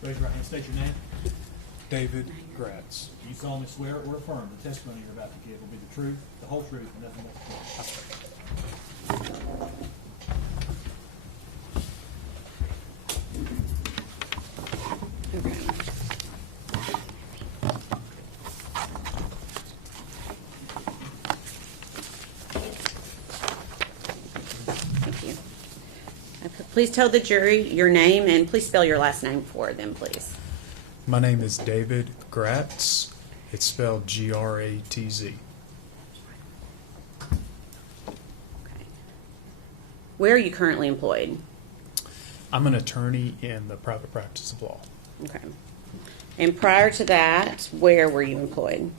Raise your right hand, state your name. David Gratz. Do you solemnly swear or affirm the testimony you're about to give will be the truth, the whole truth, and nothing but the truth? Thank you. Please tell the jury your name and please spell your last name for them, please. My name is David Gratz. It's spelled Gratz. Okay. Where are you currently employed? I'm an attorney in the private practice of law. Okay. And prior to that, where were you employed?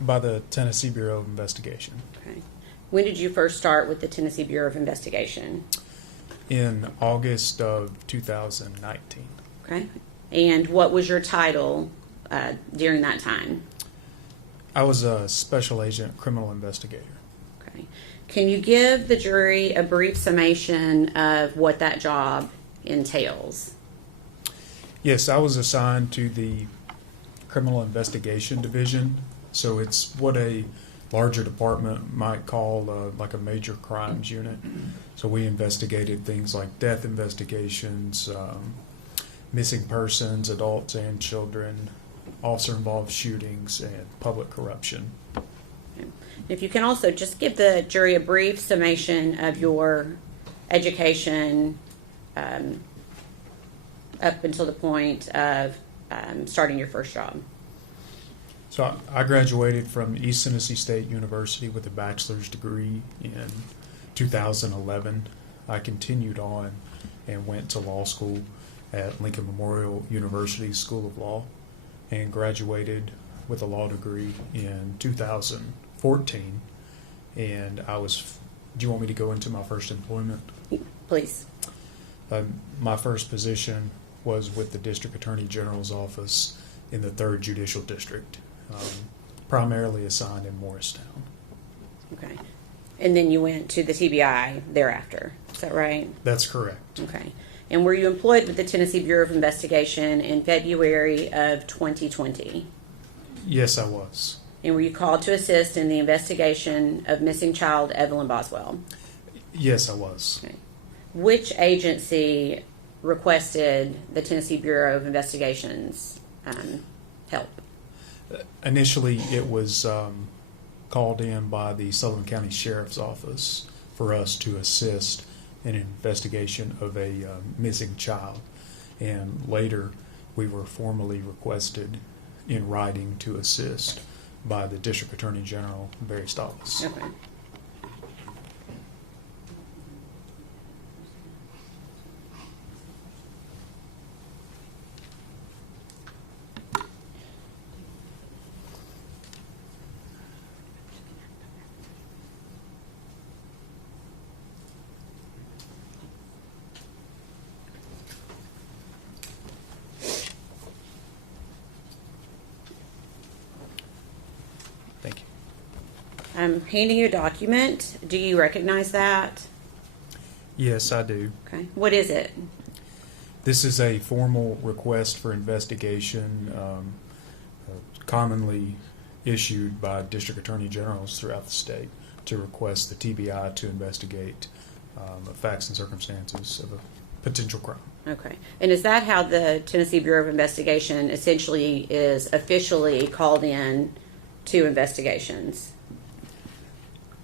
By the Tennessee Bureau of Investigation. Okay. When did you first start with the Tennessee Bureau of Investigation? In August of 2019. Okay. And what was your title during that time? I was a special agent criminal investigator. Okay. Can you give the jury a brief summation of what that job entails? Yes, I was assigned to the criminal investigation division. So it's what a larger department might call like a major crimes unit. So we investigated things like death investigations, missing persons, adults and children, officer-involved shootings, and public corruption. Okay. If you can also just give the jury a brief summation of your education up until the point of starting your first job. So I graduated from East Tennessee State University with a bachelor's degree in 2011. I continued on and went to law school at Lincoln Memorial University School of Law and graduated with a law degree in 2014. And do you want me to go into my first employment? Please. My first position was with the District Attorney General's office in the 3rd Judicial District, primarily assigned in Morristown. Okay. And then you went to the TBI thereafter. Is that right? That's correct. Okay. And were you employed with the Tennessee Bureau of Investigation in February of 2020? Yes, I was. And were you called to assist in the investigation of missing child Evelyn Boswell? Yes, I was. Okay. Which agency requested the Tennessee Bureau of Investigation's help? Initially, it was called in by the Sullivan County Sheriff's Office for us to assist in an investigation of a missing child. And later, we were formally requested in writing to assist by the District Attorney General, Barry Stollis. Okay. Thank you. I'm handing you a document. Do you recognize that? Yes, I do. Okay. What is it? This is a formal request for investigation, commonly issued by district attorney generals throughout the state to request the TBI to investigate the facts and circumstances of a potential crime. Okay. And is that how the Tennessee Bureau of Investigation essentially is officially called in to investigations?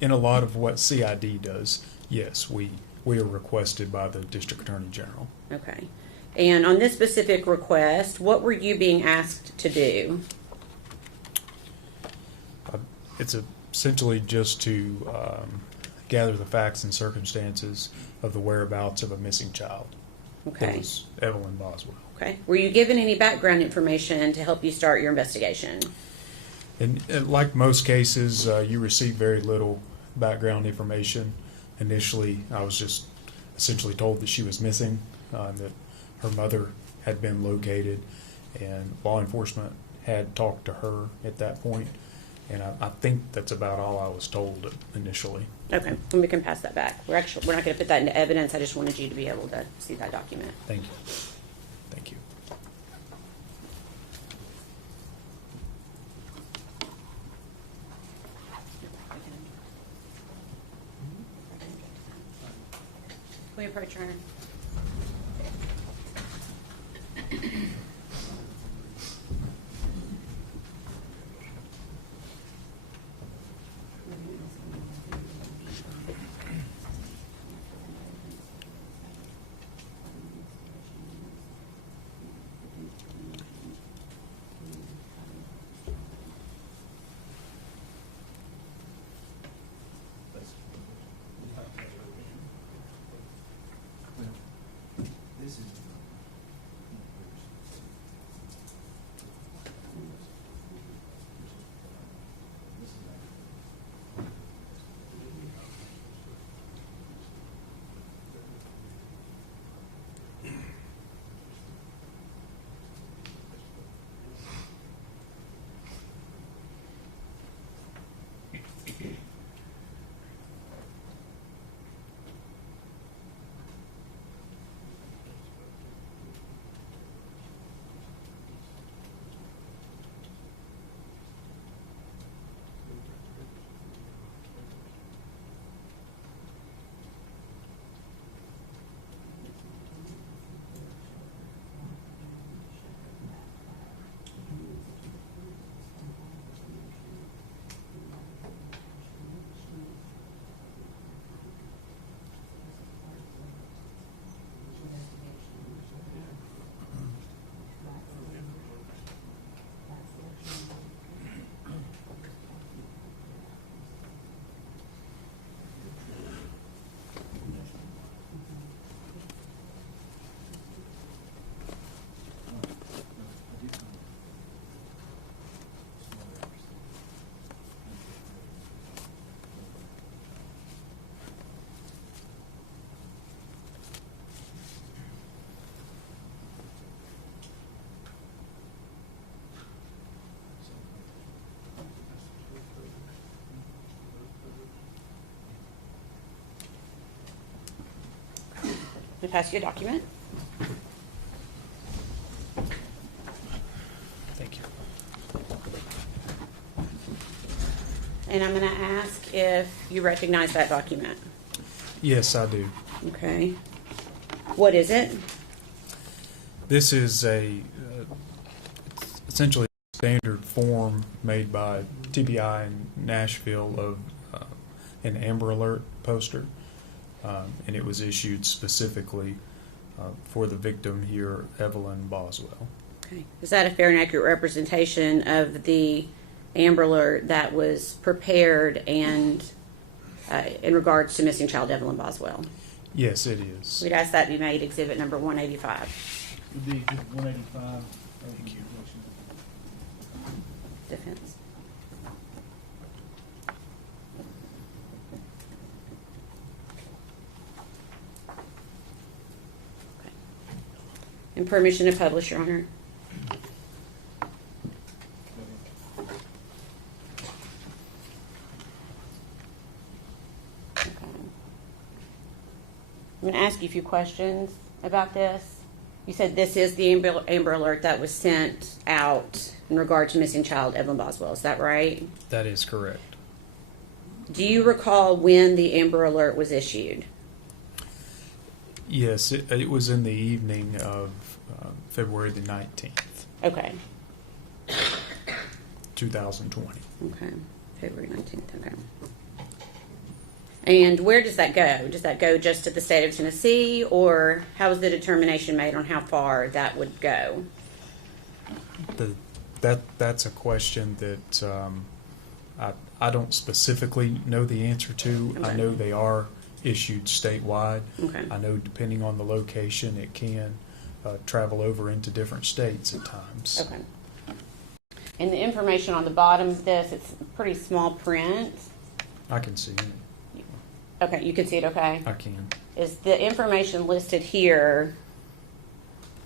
In a lot of what CID does, yes, we are requested by the district attorney general. Okay. And on this specific request, what were you being asked to do? It's essentially just to gather the facts and circumstances of the whereabouts of a missing child. Okay. It was Evelyn Boswell. Okay. Were you given any background information to help you start your investigation? And like most cases, you receive very little background information. Initially, I was just essentially told that she was missing, that her mother had been located, and law enforcement had talked to her at that point. And I think that's about all I was told initially. Okay. Then we can pass that back. We're not going to put that into evidence. I just wanted you to be able to see that document. Thank you. Thank you. Mr. Hunter. This is. Let me pass you a document. Thank you. And I'm going to ask if you recognize that document. Yes, I do. Okay. What is it? This is essentially a standard form made by TBI in Nashville of an Amber Alert poster, and it was issued specifically for the victim here, Megan Boswell. Okay. Is that a fair and accurate representation of the Amber Alert that was prepared and in regards to missing child Megan Boswell? Yes, it is. We'd ask that be made exhibit number 185. Would be 185. Thank you. Defense. Okay. And permission to publish, Your Honor. Okay. I'm going to ask you a few questions about this. You said this is the Amber Alert that was sent out in regard to missing child Megan Boswell. Is that right? That is correct. Do you recall when the Amber Alert was issued? Yes, it was in the evening of February the 19th, Okay. 2020. Okay. February 19th. Okay. And where does that go? Does that go just to the state of Tennessee, or how is the determination made on how far that would go? That's a question that I don't specifically know the answer to. Okay. I know they are issued statewide. Okay. I know depending on the location, it can travel over into different states at times. Okay. And the information on the bottom of this, it's pretty small print. I can see it. Okay, you can see it, okay? I can. Is the information listed here,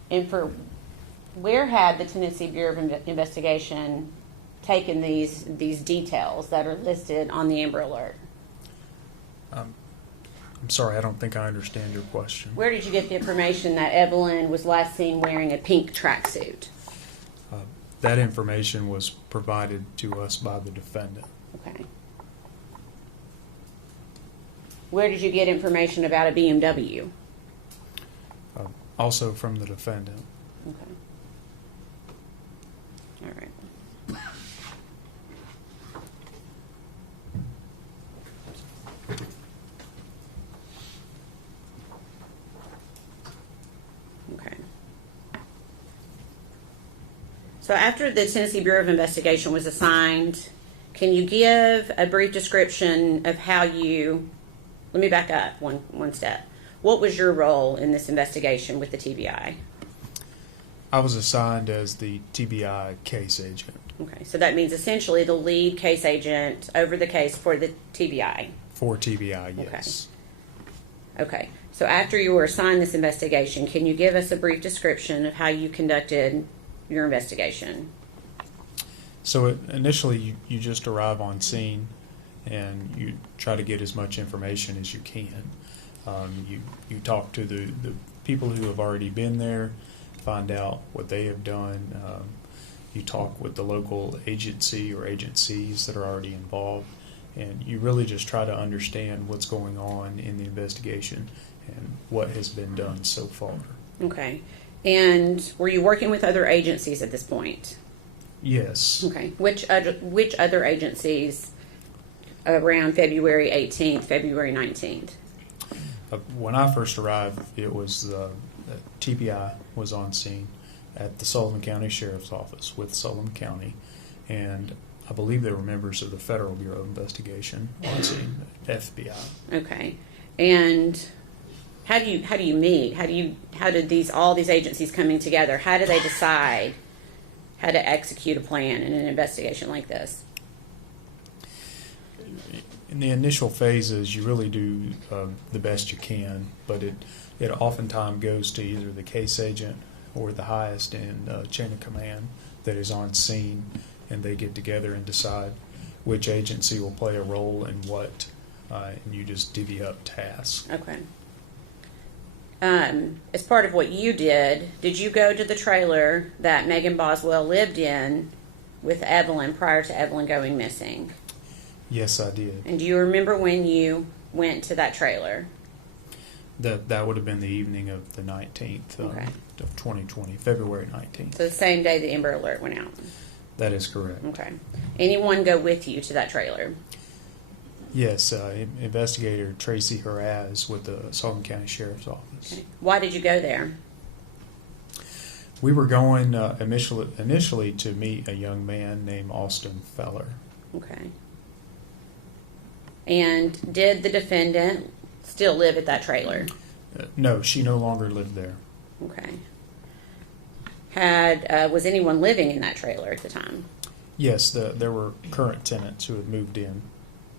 where had the Tennessee Bureau of Investigation taken these details that are listed on the Amber Alert? I'm sorry, I don't think I understand your question. Where did you get the information that Evelyn was last seen wearing a pink tracksuit? That information was provided to us by the defendant. Okay. Where did you get information about a BMW? Also from the defendant. Okay. All right. Okay. So after the Tennessee Bureau of Investigation was assigned, can you give a brief description of how you, let me back up one step. What was your role in this investigation with the TBI? I was assigned as the TBI case agent. Okay, so that means essentially the lead case agent over the case for the TBI. For TBI, yes. Okay, so after you were assigned this investigation, can you give us a brief description of how you conducted your investigation? So initially, you just arrive on scene and you try to get as much information as you can. You talk to the people who have already been there, find out what they have done. You talk with the local agency or agencies that are already involved, and you really just try to understand what's going on in the investigation and what has been done so far. Okay, and were you working with other agencies at this point? Yes. Okay, which other agencies around February 18th, February 19th? When I first arrived, it was the TBI was on scene at the Sullivan County Sheriff's Office with Sullivan County, and I believe there were members of the Federal Bureau of Investigation on scene, FBI. Okay, and how do you meet? How did all these agencies coming together? How do they decide how to execute a plan in an investigation like this? In the initial phases, you really do the best you can, but it oftentimes goes to either the case agent or the highest in chain of command that is on scene, and they get together and decide which agency will play a role in what, and you just divvy up tasks. Okay. As part of what you did you go to the trailer that Megan Boswell lived in with Evelyn prior to Evelyn going missing? Yes, I did. And do you remember when you went to that trailer? That would have been the evening of the 19th Okay. of 2020, February 19th. So the same day the Amber Alert went out? That is correct. Okay. Anyone go with you to that trailer? Yes, Investigator Tracy Haraz with the Sullivan County Sheriff's Office. Okay. Why did you go there? We were going initially to meet a young man named Austin Feller. Okay. And did the defendant still live at that trailer? No, she no longer lived there. Okay. Was anyone living in that trailer at the time? Yes, there were current tenants who had moved in.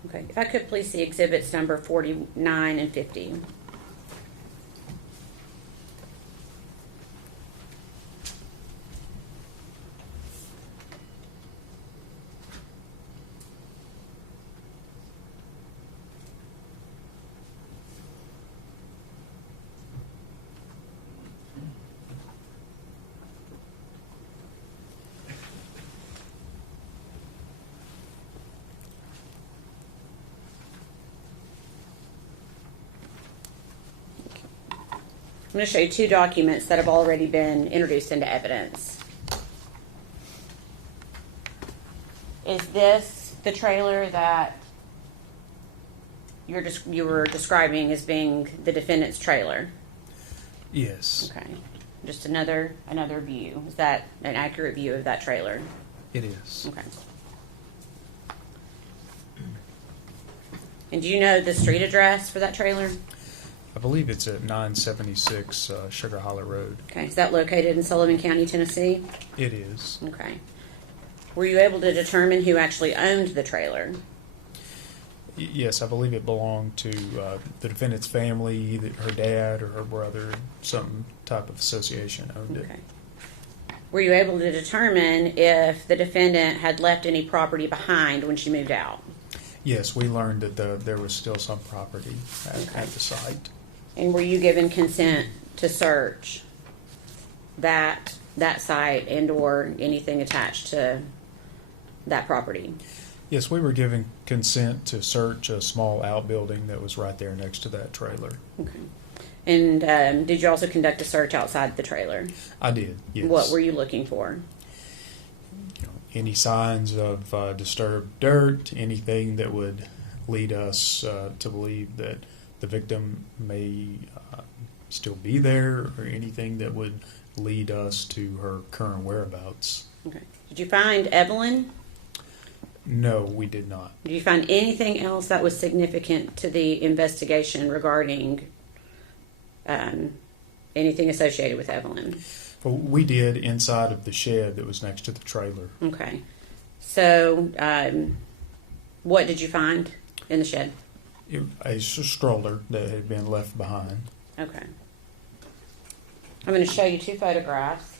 Okay. If I could please see exhibits number 49 and 50. I'm going to show you two documents that have already been introduced into evidence. Is this the trailer that you were describing as being the defendant's trailer? Yes. Okay. Just another view. Is that an accurate view of that trailer? It is. Okay. And do you know the street address for that trailer? I believe it's at 976 Sugar Hollow Road. Okay. Is that located in Sullivan County, Tennessee? It is. Okay. Were you able to determine who actually owned the trailer? Yes, I believe it belonged to the defendant's family, either her dad or her brother, some type of association owned it. Okay. Were you able to determine if the defendant had left any property behind when she moved out? Yes, we learned that there was still some property at the site. And were you given consent to search that site and or anything attached to that property? Yes, we were given consent to search a small outbuilding that was right there next to that trailer. Okay. And did you also conduct a search outside the trailer? I did, yes. What were you looking for? Any signs of disturbed dirt, anything that would lead us to believe that the victim may still be there, or anything that would lead us to her current whereabouts. Okay. Did you find Evelyn? No, we did not. Did you find anything else that was significant to the investigation regarding anything associated with Evelyn? Well, we did inside of the shed that was next to the trailer. Okay. So, what did you find in the shed? A stroller that had been left behind. Okay. I'm going to show you 2 photographs.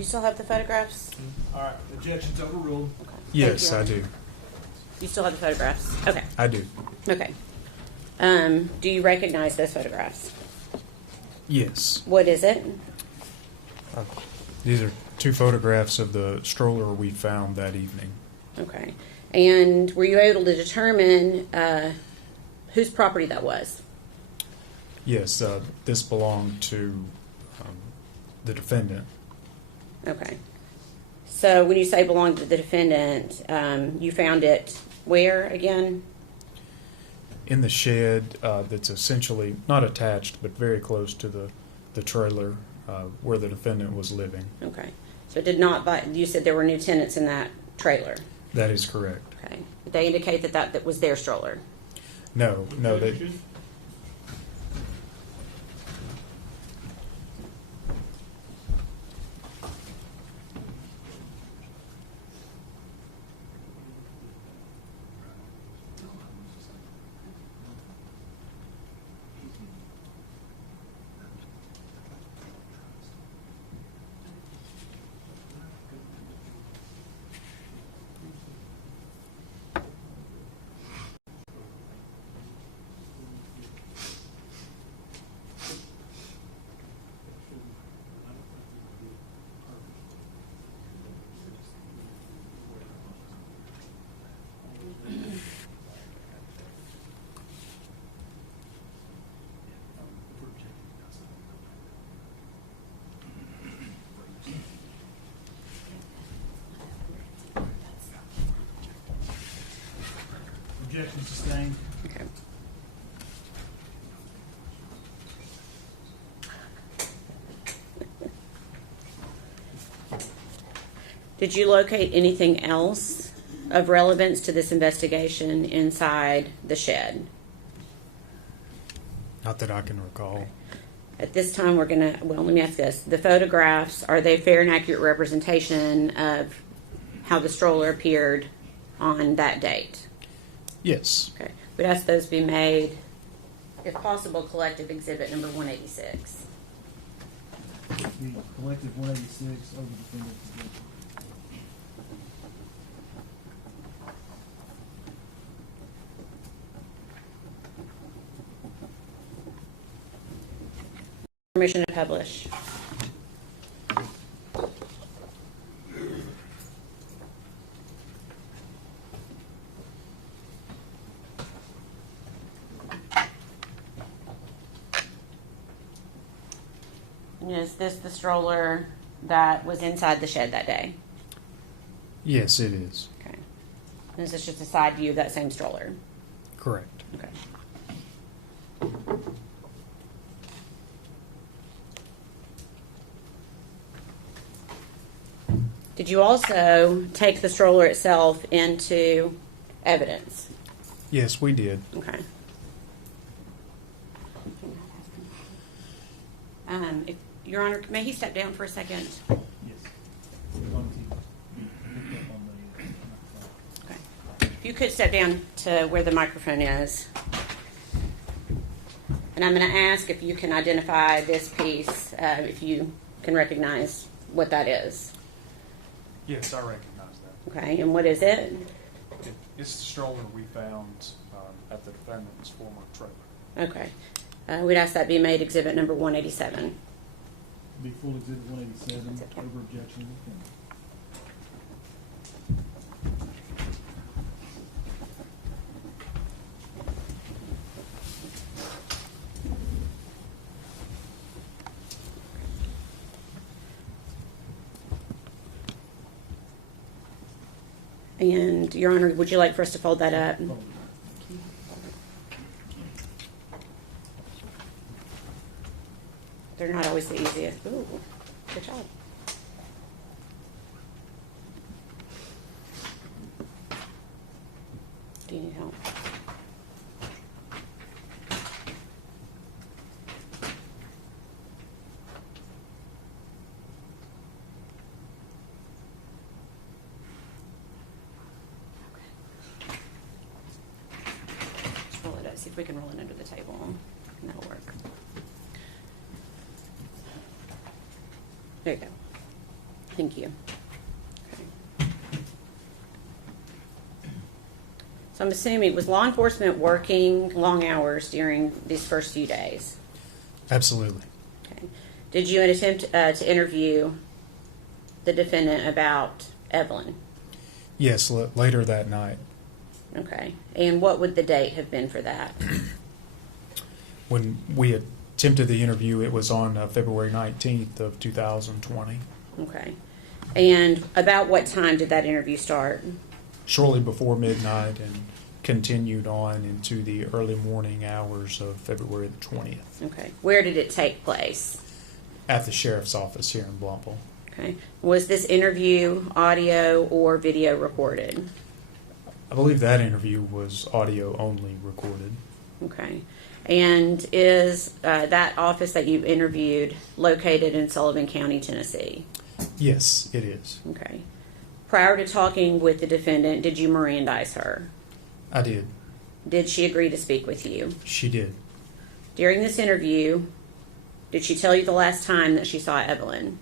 you still have the photographs? All right, objection's overruled. Okay. Yes, I Thank you. do. You still have the photographs? Okay. I do. Okay. Do you recognize those photographs? Yes. What is it? These are 2 photographs of the stroller we found that evening. Okay. And were you able to determine whose property that was? Yes, this belonged to the defendant. Okay. So when you say belonged to the defendant, you found it where again? In the shed that's essentially not attached, but very close to the trailer where the defendant was living. Okay. So it did not buy, you said there were new tenants in that trailer. That is correct. Okay. Did they indicate that was their stroller? No, they. Objection sustained. Okay. Did you locate anything else of relevance to this investigation inside the shed? Not that I can recall. At this time, we're going to, well, let me ask this. The photographs, are they fair and accurate representation of how the stroller appeared on that date? Yes. Okay. We'd ask those be made, if possible, collective exhibit number 186. The collective 186 over defendant's objection. Permission to publish. Is this the stroller that was inside the shed that day? Yes, it is. Okay. And is this just a side view of that same stroller? Correct. Okay. Did you also take the stroller itself into evidence? Yes, we did. Okay. If, Your Honor, may he step down for a second? Yes. On the- Okay. If you could step down to where the microphone is. And I'm going to ask if you can identify this piece, if you can recognize what that is. Yes, I recognize that. Okay, and what is it? It's the stroller we found at the defendant's former trailer. Okay. We'd ask that be made exhibit number 187. Be full exhibit 187 That's okay. over objection to defendant. And, Your Honor, would you like for us to fold that up? Fold. They're not always the easiest. Ooh, good job. Do you need help? Let's roll it up. See if we can roll it under the table. And that'll work. There you go. Thank you. Okay. So I'm assuming, was law enforcement working long hours during these first few days? Absolutely. Okay. Did you attempt to interview the defendant about Evelyn? Yes, later that night. Okay. And what would the date have been for that? When we attempted the interview, it was on February 19th of 2020. Okay. And about what time did that interview start? Shortly before midnight and continued on into the early morning hours of February the 20th. Okay. Where did it take place? At the sheriff's office here in Blountville. Okay. Was this interview audio or video recorded? I believe that interview was audio only recorded. Okay. And is that office that you interviewed located in Sullivan County, Tennessee? Yes, it is. Okay. Prior to talking with the defendant, did you Mirandize her? I did. Did she agree to speak with you? She did. During this interview, did she tell you the last time that she saw Evelyn?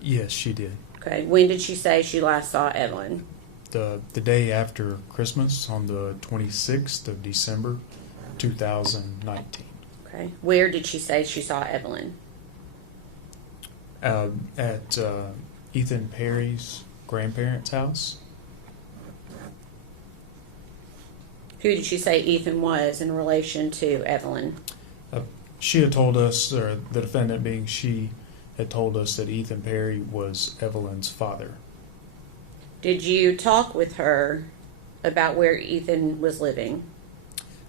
Yes, she did. Okay. When did she say she last saw Evelyn? The day after Christmas, on the 26th of December, 2019. Okay. Where did she say she saw Evelyn? At Ethan Perry's grandparents' house. Who did she say Ethan was in relation to Evelyn? She had told us, or the defendant being she, had told us that Ethan Perry was Evelyn's father. Did you talk with her about where Ethan was living?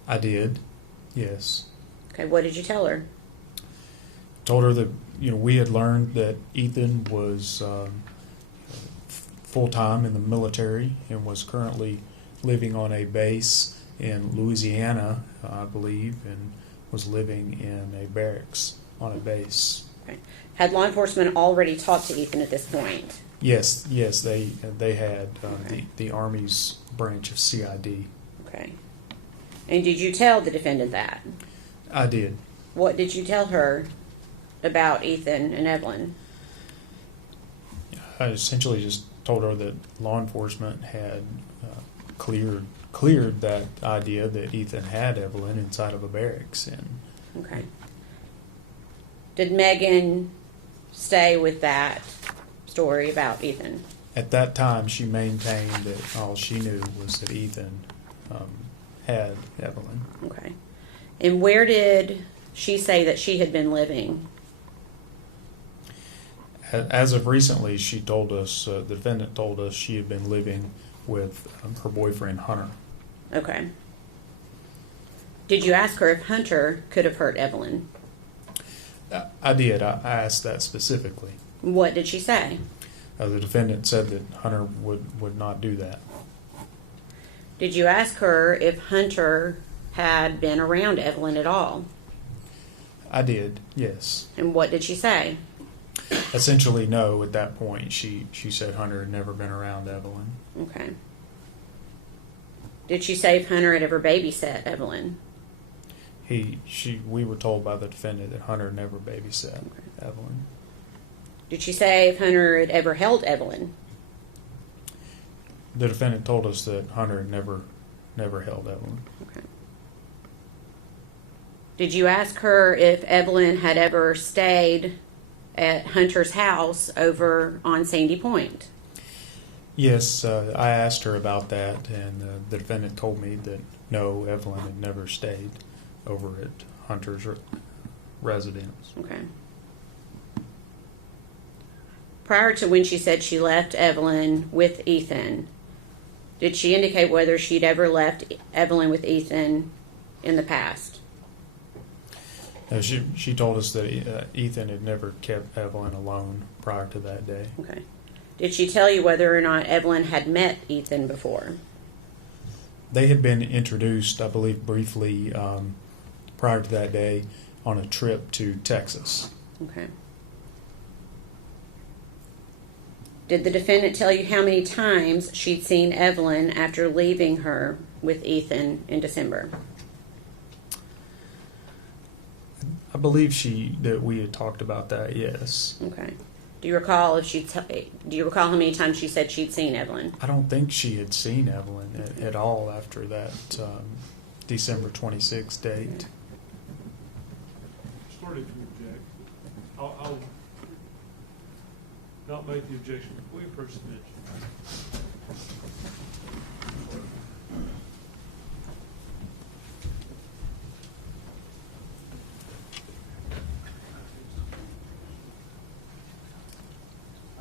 I did, yes. Okay, what did you tell her? Told her that we had learned that Ethan was full-time in the military and was currently living on a base in Louisiana, I believe, and was living in a barracks on a base. Okay. Had law enforcement already talked to Ethan at this point? Yes, they had Okay. the Army's branch of CID. Okay. And did you tell the defendant that? I did. What did you tell her about Ethan and Evelyn? I essentially just told her that law enforcement had cleared that idea that Ethan had Evelyn inside of a barracks. And Okay. Did Megan stay with that story about Ethan? at that time, she maintained that all she knew was that Ethan had Evelyn. Okay. And where did she say that she had been living? As of recently, she told us, the defendant told us she had been living with her boyfriend, Hunter. Okay. Did you ask her if Hunter could have hurt Evelyn? I did. I asked that specifically. What did she say? The defendant said that Hunter would not do that. Did you ask her if Hunter had been around Evelyn at all? I did, yes. And what did she say? Essentially, no. At that point, she said Hunter had never been around Evelyn. Okay. Did she say if Hunter had ever babysat Evelyn? We were told by the defendant that Hunter never babysat Evelyn. Did she say if Hunter had ever held Evelyn? The defendant told us that Hunter had never held Evelyn. Okay. Did you ask her if Evelyn had ever stayed at Hunter's house over on Sandy Point? Yes, I asked her about that, and the defendant told me that no, Evelyn had never stayed over at Hunter's residence. Okay. Prior to when she said she left Evelyn with Ethan, did she indicate whether she'd ever left Evelyn with Ethan in the past? No, she told us that Ethan had never kept Evelyn alone prior to that day. Okay. Did she tell you whether or not Evelyn had met Ethan before? They had been introduced, I believe, briefly prior to that day on a trip to Texas. Okay. Did the defendant tell you how many times she'd seen Evelyn after leaving her with Ethan in December? I believe that we had talked about that, yes. Okay. Do you recall if do you recall how many times she said she'd seen Evelyn? I don't think she had seen Evelyn at all after that December 26th date. Started to object. I'll not make the objection. We approach the bench.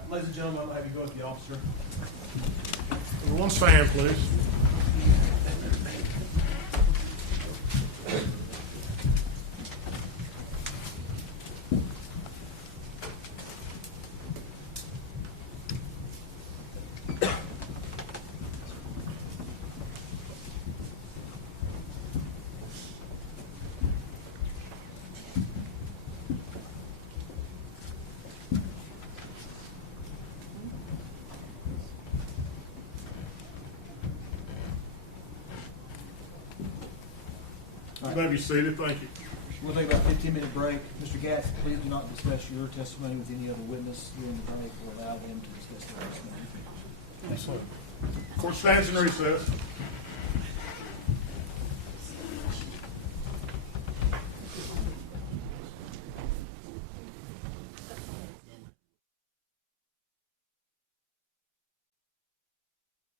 Ladies and gentlemen, I'll have you go with the officer. Everyone stand, please. You may be seated. Thank you. We'll take about a 15-minute break. Mr. Gatz, please do not discuss your testimony with any other witness during the break. We'll allow them to discuss their testimony. Court stands in recess.